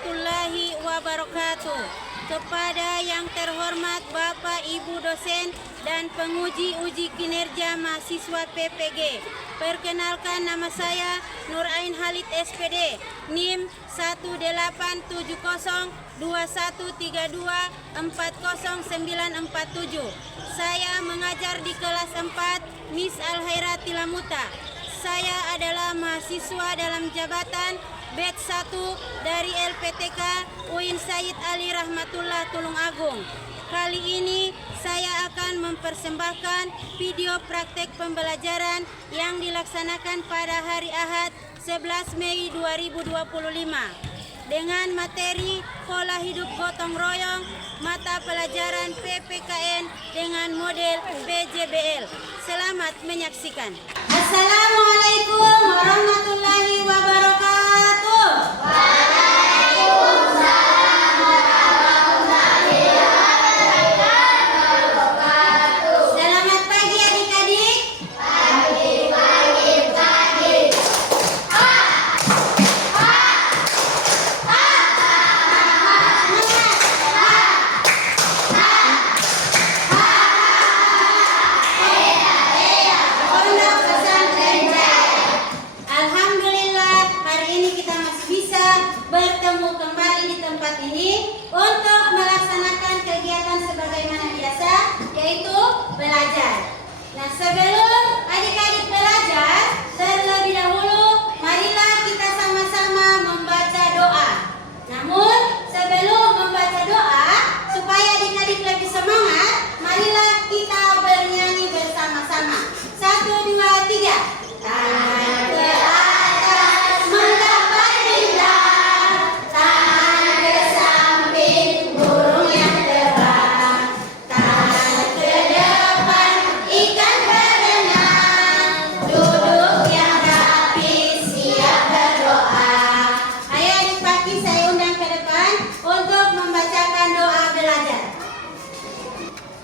warahmatullahi wabarakatuh. Kepada yang terhormat Bapak Ibu dosen dan penguji uji kinerja mahasiswa PPG. Perkenalkan, nama saya Nur Ain Halid SPD, NIM 1802132400947. Saya mengajar di kelas 4 Miss Alhaira Tilamuta. Saya adalah mahasiswa dalam jabatan batch 1 dari LPTK UIN Said Ali Rahmatullah Tulungagung. Kali ini saya akan mempersembahkan video praktek pembelajaran yang dilaksanakan pada hari Ahad 11 Mei 2025 dengan materi pola hidup gotong royong mata pelajaran PPKN dengan model PJBL. Selamat menyaksikan. Assalamualaikum warahmatullahi wabarakatuh. Waalaikumsalam warahmatullahi wabarakatuh. Selamat pagi adik-adik. Pagi. Pondok Pesantren Jaya. Alhamdulillah, hari ini kita masih bisa bertemu kembali di tempat ini untuk melaksanakan kegiatan sebagaimana biasa, yaitu belajar. Nah, sebelum adik-adik belajar, terlebih dahulu marilah kita sama-sama membaca doa. Namun, sebelum membaca doa, supaya adik-adik lebih semangat, marilah kita bernyanyi bersama-sama. 1, 2, 3. Tangan ke atas mendapat bintang, tangan ke samping burung yang terbang, tangan ke depan ikan berenang, duduk yang rapi siap berdoa. Ayo adik pagi, saya undang ke depan untuk membacakan doa belajar.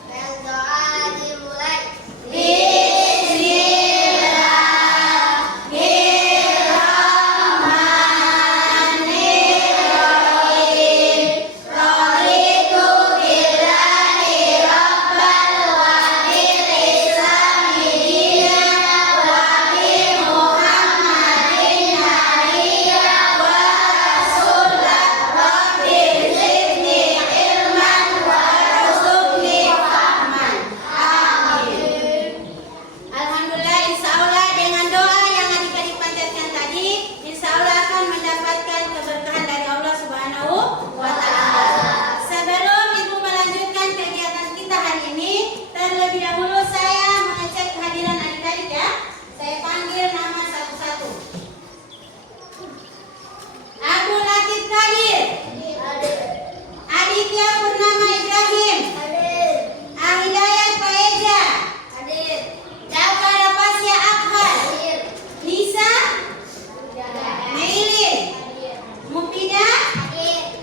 Berdoa dimulai. Alhamdulillah, insya Allah dengan doa yang adik-adik panjatkan tadi, insya Allah akan mendapatkan keberkahan dari Allah Subhanahu wa Ta'ala. Sebelum Ibu melanjutkan kegiatan kita hari ini, terlebih dahulu saya mengecek kehadiran adik-adik ya. Saya panggil nama satu-satu. Abu Latif Kadir, Aditya Purnama Ibrahim, Ahidayat Faeja, Dauka Rapasya Akbar, Nisa, Meilin, Mufida,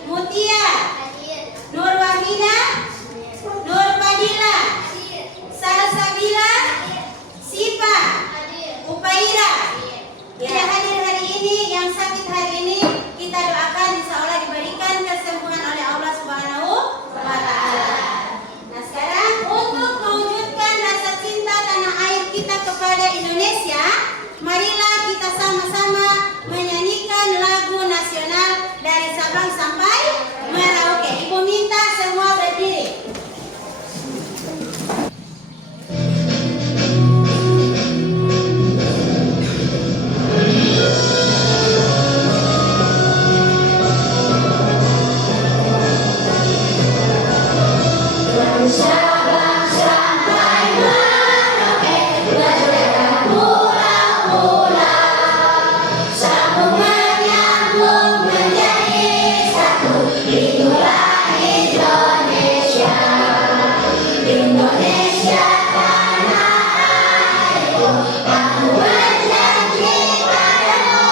Mutia, Nur Wahida, Nur Fadila, Salsabila, Sipa, Upaira. Tidak hadir hari ini, yang sakit hari ini kita doakan insya Allah diberikan kesembuhan oleh Allah Subhanahu wa Ta'ala. Nah, sekarang untuk mewujudkan rasa cinta tanah air kita kepada Indonesia, marilah kita sama-sama menyanyikan lagu nasional dari Sabang sampai Merauke. Ibu minta semua berdiri. Sabang sampai Merauke, berjalan pulau-pulau, sambung menyambung menjadi satu. Itulah Indonesia, Indonesia tanah airku. Aku berjanji padamu,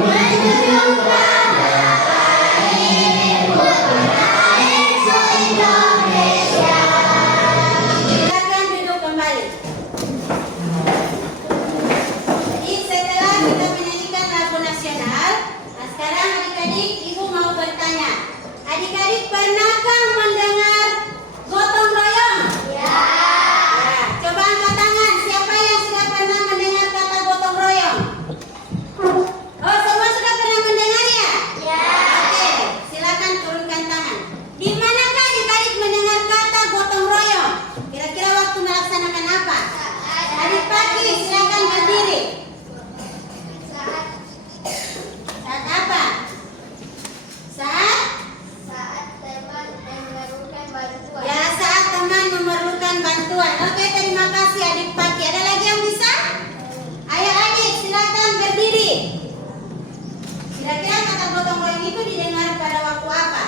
menjunjung tanah airku, tanah airku Indonesia. Silakan duduk kembali. Jadi setelah kita menyanyikan lagu nasional, nah sekarang adik-adik Ibu mau Adik-adik pernahkah mendengar gotong royong? Ya. Coba angkat tangan. Siapa yang sudah pernah mendengar kata gotong royong? Oh, semua sudah pernah mendengar ya? Ya. Oke, silakan turunkan tangan. Di manakah adik-adik mendengar kata gotong royong? Kira-kira waktu melaksanakan apa? Adik pagi, silakan berdiri. Saat apa? Saat teman memerlukan bantuan. ya, saat teman memerlukan bantuan. Oke, terima kasih adik pagi. Ada lagi yang bisa? Ayo adik, silakan berdiri. Kira-kira kata gotong royong itu didengar pada waktu apa?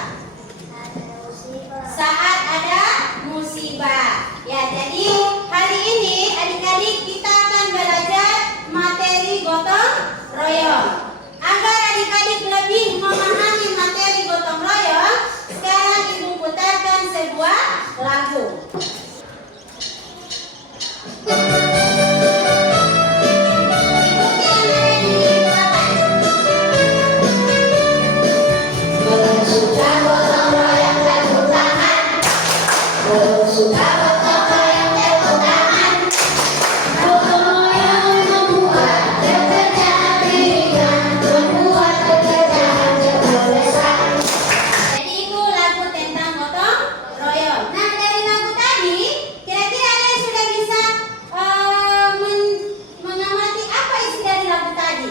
Saat ada musibah. Ya, jadi hari ini adik-adik kita akan belajar materi gotong royong. Agar adik-adik lebih memahami materi gotong royong, sekarang Ibu putarkan sebuah lagu. Suka gotong royong tepuk tangan. Suka gotong royong tepuk tangan. Gotong royong membuat pekerjaan ringan, membuat pekerjaan cepat selesai. Jadi itu lagu tentang gotong royong. Nah, dari lagu tadi, kira-kira ada yang sudah bisa mengamati apa isi dari lagu tadi?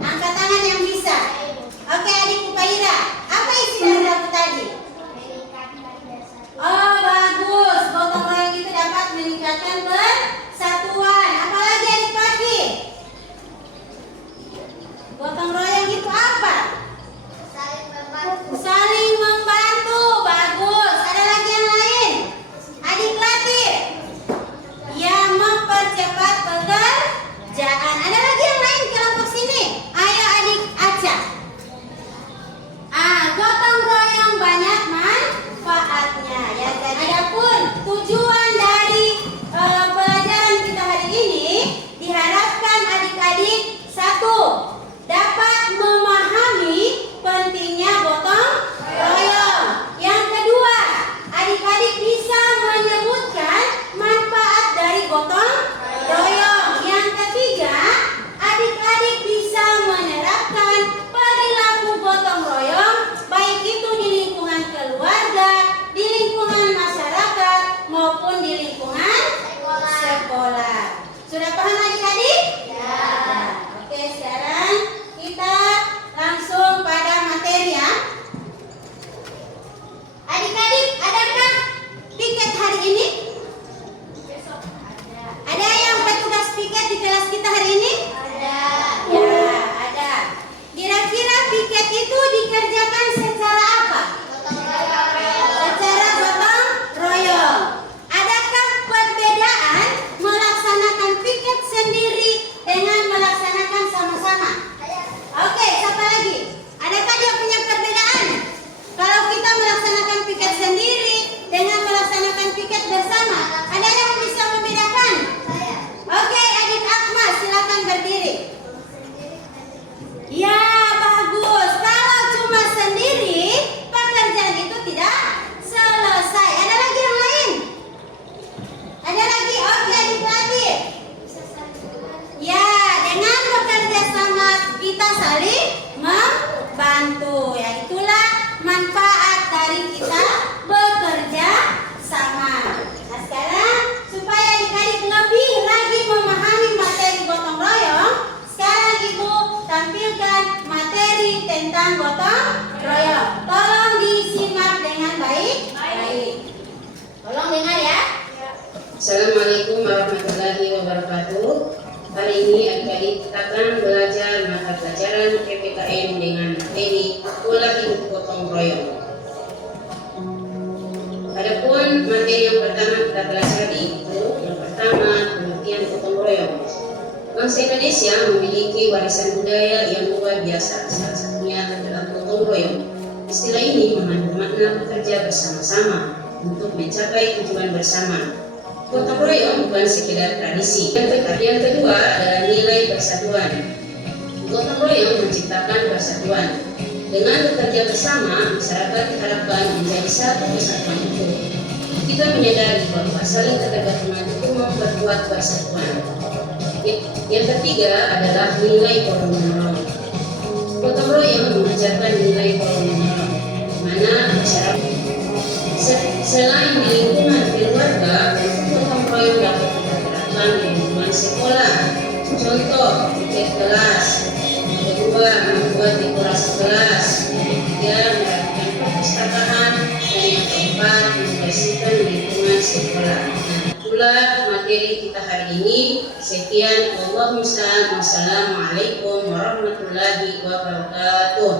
Angkat tangan yang bisa. Oke, adik Pupaira, apa isi dari lagu tadi? Oh, bagus. Gotong royong itu dapat meningkatkan persatuan. Apalagi adik pagi? Gotong royong itu apa? Saling membantu. Bagus. Ada lagi yang lain? Adik Latif. Ya, mempercepat pekerjaan. Ada lagi yang lain kelompok sini? Ayo adik Aca. Gotong royong banyak manfaatnya ya. Jadi adapun tujuan dari pelajaran kita hari ini, diharapkan adik-adik satu, dapat memahami pentingnya gotong royong. Yang kedua, adik-adik bisa menyebutkan manfaat dari gotong royong. Yang ketiga, adik-adik bisa menerapkan perilaku gotong royong, baik itu di lingkungan keluarga, di lingkungan masyarakat, maupun di lingkungan sekolah. Sudah paham adik-adik? Ya. Oke, sekarang kita langsung pada materi ya. Adik-adik, adakah piket hari ini? Ada yang petugas piket di kelas kita hari ini? Ya, ada. Kira-kira piket itu dikerjakan secara apa? Secara gotong royong. Adakah perbedaan melaksanakan piket sendiri dengan melaksanakan sama-sama? Oke, siapa lagi? Adakah dia punya perbedaan? Kalau kita melaksanakan piket sendiri dengan melaksanakan piket bersama, ada yang bisa membedakan? Oke, adik Akmal, silakan berdiri. Ya, bagus. Kalau cuma sendiri, pekerjaan itu tidak selesai. Ada lagi yang lain? Ada lagi? Oke, adik Latif. Ya, dengan bekerja sama kita saling membantu. Ya, itulah manfaat dari kita bekerja sama. Nah, sekarang supaya adik-adik lebih lagi memahami materi gotong royong, sekarang Ibu tampilkan materi tentang gotong royong. Tolong disimak dengan baik-baik. Tolong dengar ya. Assalamualaikum warahmatullahi wabarakatuh. Hari ini adik-adik akan belajar mata pelajaran PPKN dengan materi pola hidup gotong royong. Adapun materi yang pertama kita pelajari itu yang pertama pengertian gotong royong. Bangsa Indonesia memiliki warisan budaya yang luar biasa. Salah satunya adalah gotong royong. Istilah ini mengandung makna bekerja bersama-sama untuk mencapai tujuan bersama. Gotong royong bukan sekedar tradisi. Yang kedua adalah nilai persatuan. Gotong royong menciptakan persatuan. Dengan bekerja bersama, masyarakat diharapkan menjadi satu kesatuan utuh. Kita menyadari bahwa saling ketergantungan itu memperkuat persatuan. Yang ketiga adalah nilai gotong royong. Gotong royong mengajarkan nilai gotong royong, di mana masyarakat selain di lingkungan keluarga, gotong royong dapat kita terapkan di lingkungan sekolah. Contoh, tiket kelas. Yang kedua, membuat dekorasi kelas. Yang ketiga, merapikan perpustakaan. Dan yang keempat, membersihkan lingkungan sekolah. Itulah materi kita hari ini. Sekian, Allahumma shalli. Wassalamualaikum warahmatullahi wabarakatuh.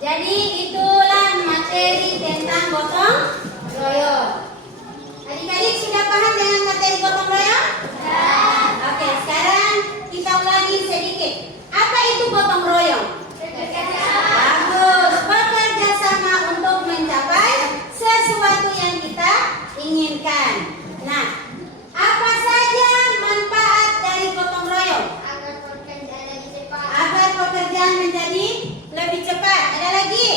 Jadi itulah materi tentang gotong royong. Adik-adik sudah paham dengan materi gotong royong? Oke, sekarang kita ulangi sedikit. Apa itu gotong royong? Bagus, bekerja sama untuk mencapai sesuatu yang kita inginkan. Nah, apa saja manfaat dari gotong royong? Agar pekerjaan menjadi lebih cepat. Ada lagi?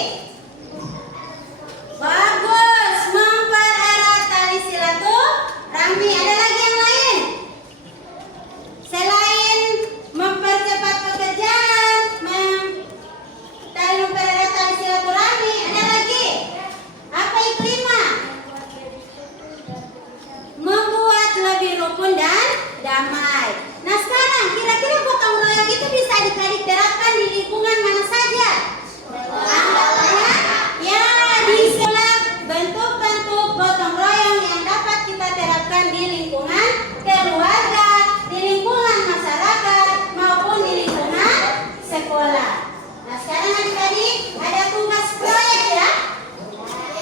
Bagus, mempererat tali silaturahmi. Ada lagi yang lain? Selain mempercepat pekerjaan, mempererat tali silaturahmi, ada lagi? Apa itu 5? Membuat lebih rukun dan damai. Nah sekarang kira-kira gotong royong itu bisa adik-adik terapkan di lingkungan mana saja? Anggapnya ya di sekolah, bentuk-bentuk gotong royong yang dapat kita terapkan di lingkungan keluarga, di lingkungan masyarakat maupun di lingkungan sekolah. Nah sekarang adik-adik ada tugas proyek ya.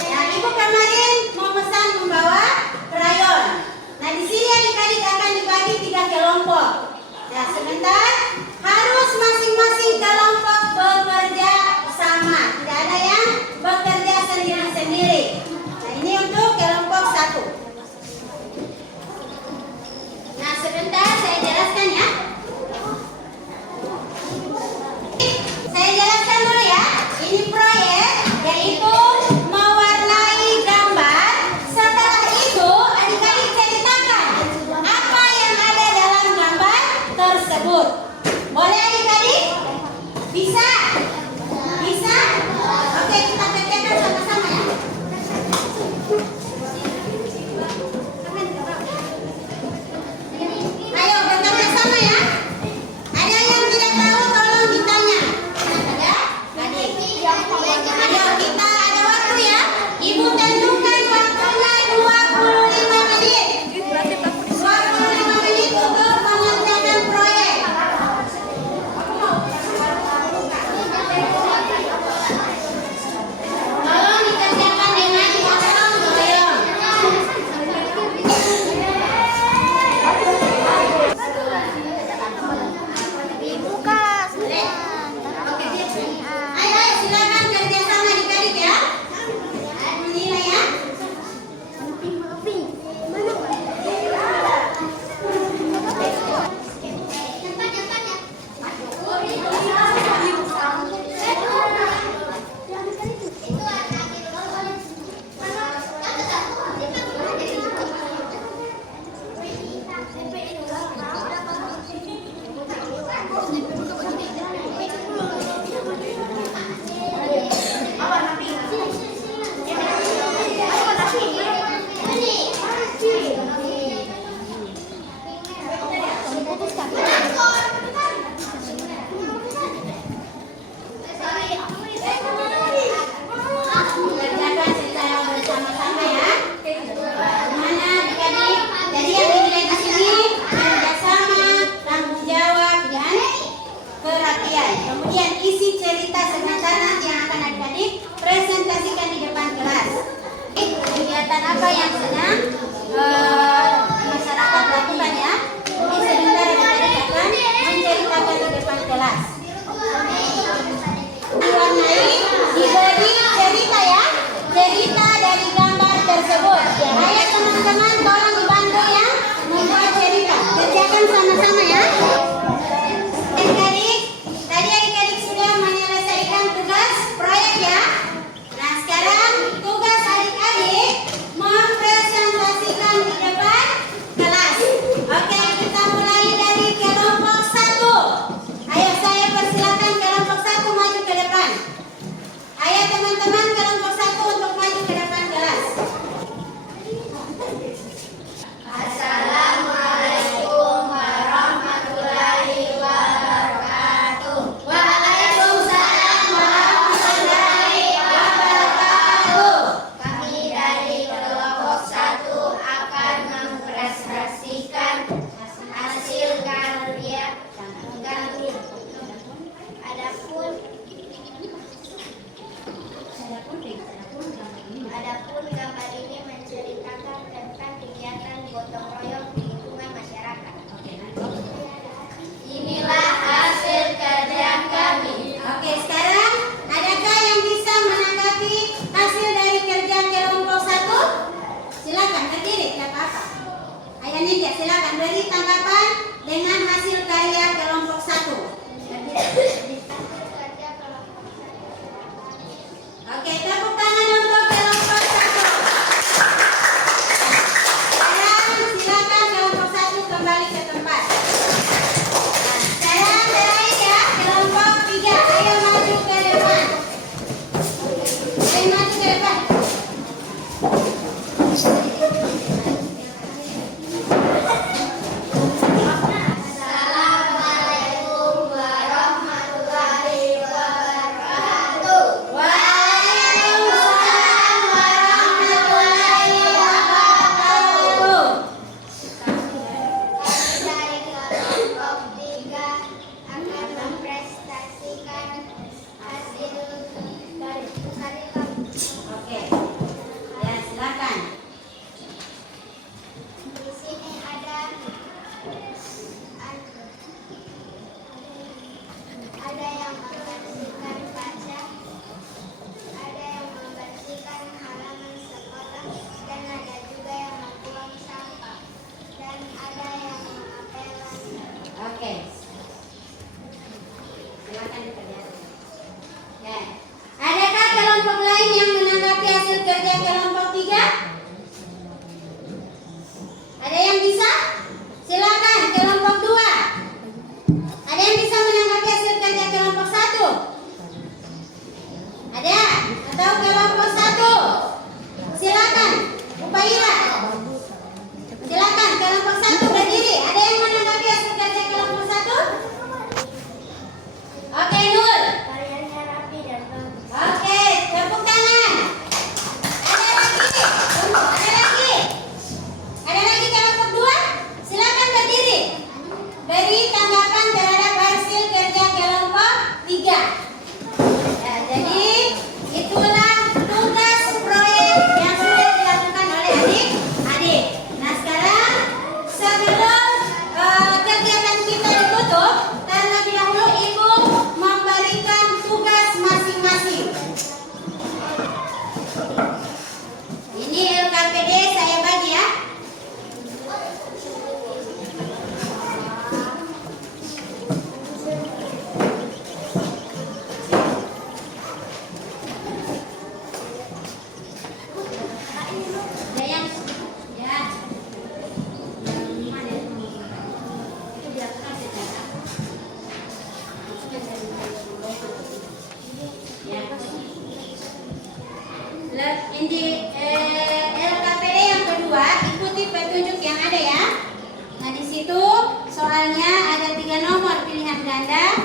Nah ibu kemarin memesan membawa krayon. Nah di sini adik-adik akan dibagi 3 kelompok. Nah sebentar, harus masing-masing kelompok bekerja sama. Tidak ada yang bekerja sendiri-sendiri. Nah ini untuk kelompok 1. Nah sebentar saya jelaskan ya. Saya jelaskan dulu ya. Ini proyek yaitu mewarnai gambar. Setelah itu adik-adik ceritakan apa yang ada dalam gambar tersebut. Boleh adik-adik? Bisa? Bisa? Oke, kita kerjakan sama-sama ya. Ayo bersama-sama ya. Ada yang tidak tahu tolong ditanya. Ada? Adik. Ayo kita ada waktu ya. Ibu tentukan waktunya 25 menit. 25 menit untuk mengerjakan proyek. Tolong dikerjakan dengan gotong royong. Ayo silakan kerjasama adik-adik ya. Menilai ya. Kerjakan secara bersama-sama ya. Mana adik-adik? Jadi yang dinilai di sini kerjasama, tanggung jawab dan perhatian. Kemudian isi cerita sebentar nanti yang akan adik-adik presentasikan di depan kelas. Kegiatan apa yang sedang masyarakat lakukan ya? Ini sebentar adik-adik akan menceritakan di depan kelas. Diwarnai, diberi cerita ya, cerita dari gambar tersebut. Ayo teman-teman tolong dibantu ya, membuat cerita. Kerjakan sama-sama ya. Adik-adik, tadi adik-adik sudah menyelesaikan Nitya, silakan beri tanggapan dengan hasil karya kelompok 1. Oke, tepuk tangan untuk kelompok 1. Sekarang silakan kelompok 1 kembali ke tempat. Nah, sekarang terakhir ya, kelompok 3. Ayo maju ke depan. Ayo maju ke depan. Assalamualaikum warahmatullahi wabarakatuh. Waalaikumsalam warahmatullahi wabarakatuh. Kami dari kelompok 3 akan mempresentasikan hasil dari karya kami. Oke. Ya, silakan. Di sini ada yang membersihkan kaca, ada yang membersihkan halaman sekolah, dan ada juga yang membuang sampah, dan ada yang mengapelkan. Oke. Silakan diperlihatkan. Ya. Adakah kelompok lain yang menanggapi hasil kerja kelompok 3? Ada yang bisa? Silakan kelompok 2. Ada yang bisa menanggapi hasil kerja kelompok 1? Ada? Atau kelompok 1? Silakan. Upaila. Silakan kelompok 1 berdiri. Ada yang menanggapi hasil kerja kelompok 1? Oke, Nur. Karyanya rapi dan bagus. Oke, tepuk tangan. Ada lagi? Ada lagi? Ada lagi kelompok 2? Silakan berdiri. Beri tanggapan terhadap hasil kerja kelompok 3. Ya, jadi itulah tugas proyek yang sudah dilakukan oleh adik-adik. Nah, sekarang sebelum kegiatan kita ditutup, terlebih dahulu Ibu memberikan tugas masing-masing. Ini LKPD saya bagi ya. Ada yang ya. Yang mana? Itu dilakukan secara ya. Ini LKPD yang kedua, ikuti petunjuk yang ada ya. Nah, di situ soalnya ada 3 nomor pilihan ganda,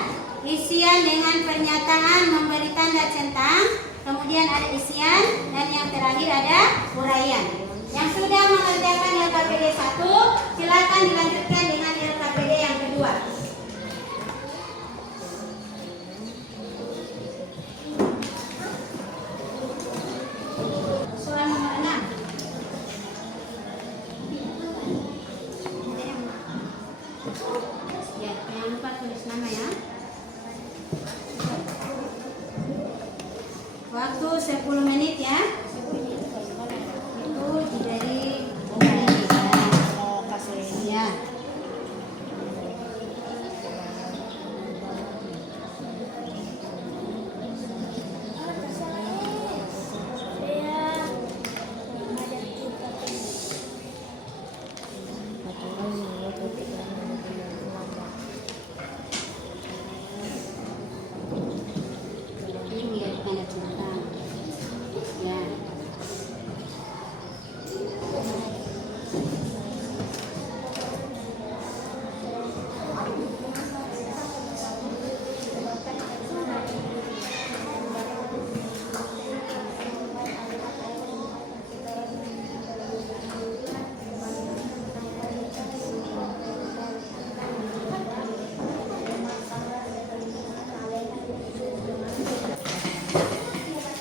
isian dengan pernyataan memberi tanda centang, kemudian ada isian, dan yang terakhir ada uraian. Yang sudah mengerjakan LKPD 1, silakan dilanjutkan dengan LKPD yang kedua. Soal nomor 6. Ya, jangan lupa tulis nama ya. Waktu 10 menit ya. Itu dari ya. Ini ya, tanda centang. Ya.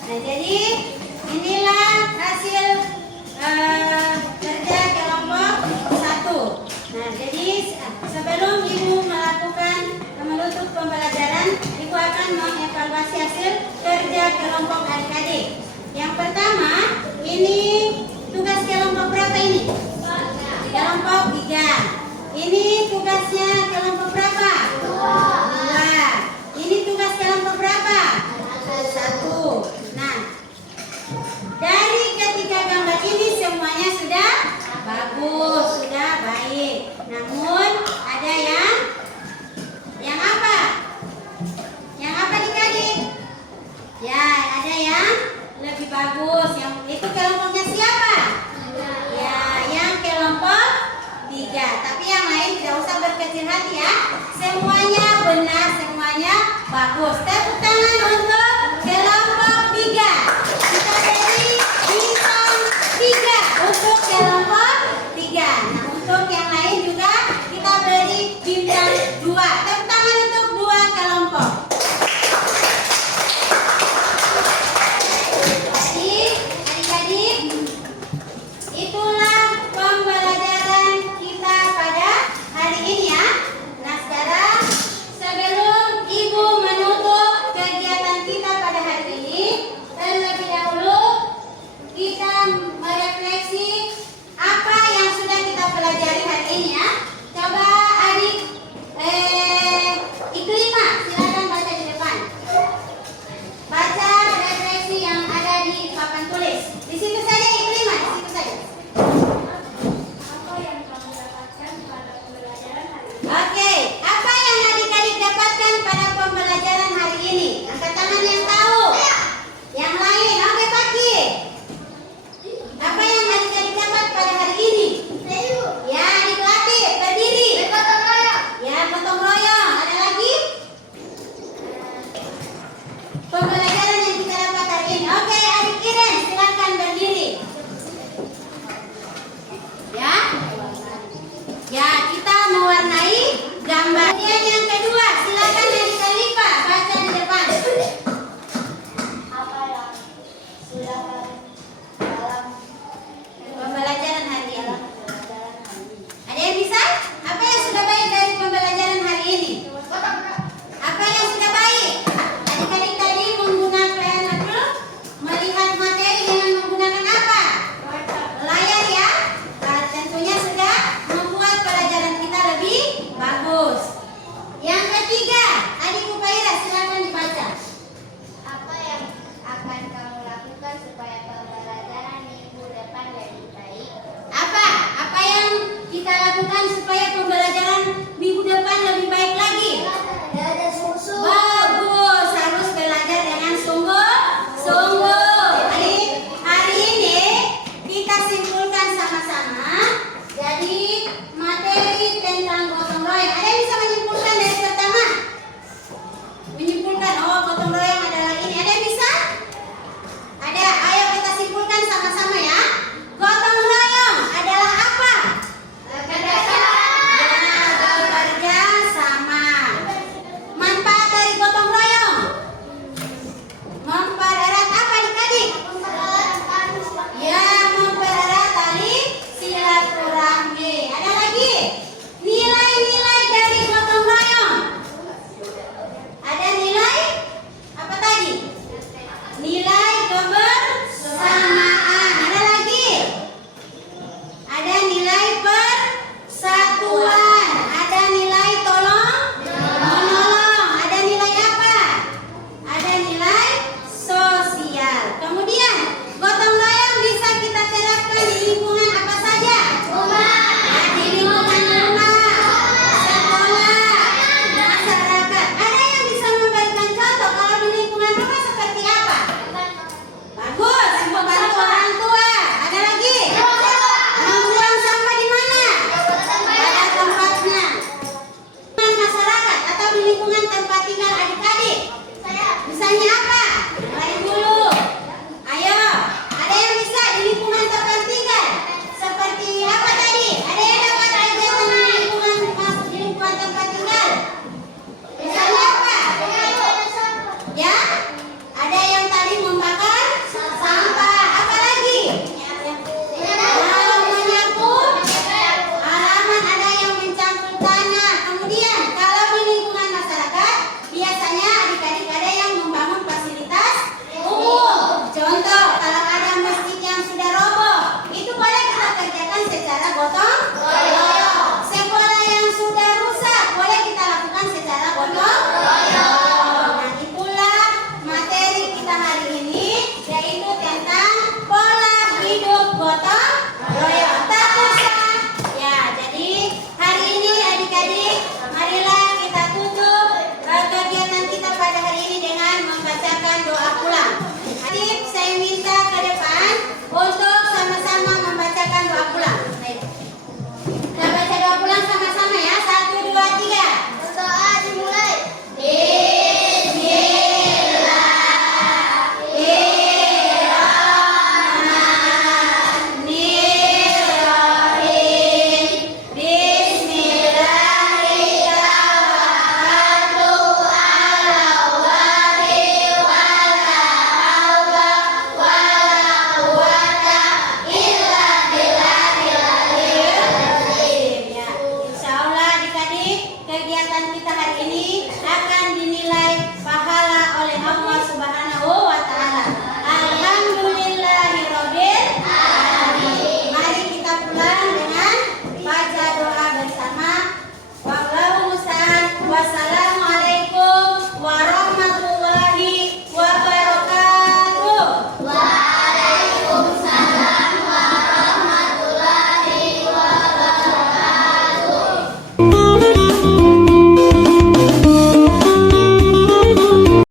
Nah, jadi inilah hasil kerja kelompok 1. Nah, jadi sebelum Ibu melakukan menutup pembelajaran, Ibu akan mengevaluasi hasil kerja kelompok adik-adik. Yang pertama, ini tugas kelompok berapa ini? Kelompok 3. Bagus. Tepuk tangan.